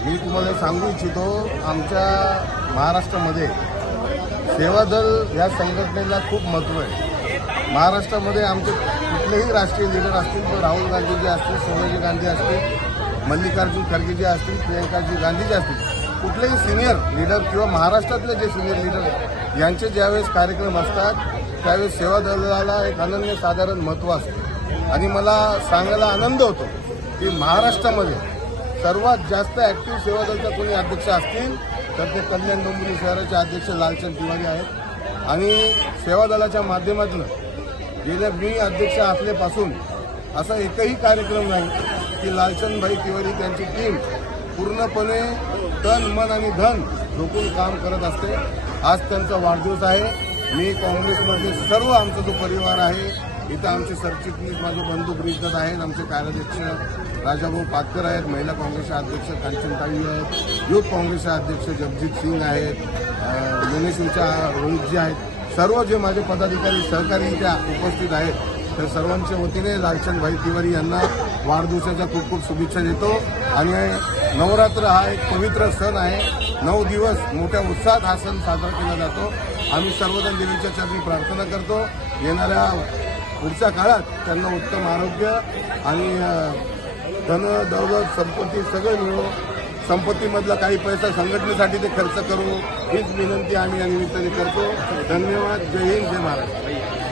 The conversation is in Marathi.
मी तुम्हाला सांगू इच्छितो, आमच्या महाराष्ट्रामध्ये सेवादल या संघटनेला खूप महत्त्व आहे। महाराष्ट्रामध्ये आमचे कुठलेही राष्ट्रीय लीडर असतील, तर राहुल गांधीजी असतील, सोनिया गांधी असतील, मल्लिकार्जुन खरगेजी असतील, प्रियंकाजी गांधीजी असतील, कुठलेही सिनियर लीडर किंवा महाराष्ट्रातले जे सिनियर लीडर आहेत यांचे ज्यावेळेस कार्यक्रम असतात त्यावेळेस सेवादलाला एक अनन्यसाधारण महत्त्व असते। आणि मला सांगायला आनंद होतो की महाराष्ट्रामध्ये सर्वात जास्त ॲक्टिव्ह सेवादलचा कोणी अध्यक्ष असतील तर ते कल्याण डोंबिवली शहराचे अध्यक्ष लालचंद तिवारी आहेत। आणि सेवादलाच्या माध्यमातून गेल्या मी अध्यक्ष असल्यापासून असा एकही कार्यक्रम नाही की लालचंदभाई तिवारी त्यांची टीम पूर्णपणे तन मन आणि धन झोकून काम करत असते। आज त्यांचा वाढदिवस आहे। मी काँग्रेसमध्ये सर्व आमचा जो परिवार आहे, इथं आमचे सरचिटणीस माझे बंधू ब्रिजदत्त आहेत, आमचे कार्याध्यक्ष राजाभाऊ पाटकर आहेत, महिला काँग्रेसचे अध्यक्ष कांचनताई आहेत, युथ काँग्रेसचे अध्यक्ष जगजीत सिंग आहेत, मुनेश्वरच्या रोहितजी आहेत, सर्व जे माझे पदाधिकारी सहकारी इथे उपस्थित आहेत, तर सर्वांच्या वतीने लालचंदभाई तिवारी यांना वाढदिवसाच्या खूप खूप शुभेच्छा देतो। आणि नवरात्र हा एक पवित्र सण आहे। 9 दिवस मोठ्या उत्साहात हा सण साजरा केला जातो। आम्ही सर्वजण देवीच्या चरणी प्रार्थना करतो, येणाऱ्या पुढच्या काळात त्यांना उत्तम आरोग्य आणि धन दौलत संपत्ती सगळं मिळो, संपत्तीमधला काही पैसा संघटनेसाठी ते खर्च करू हीच विनंती आम्ही या निमित्ताने करतो। धन्यवाद। जय हिंद, जय महाराष्ट्र।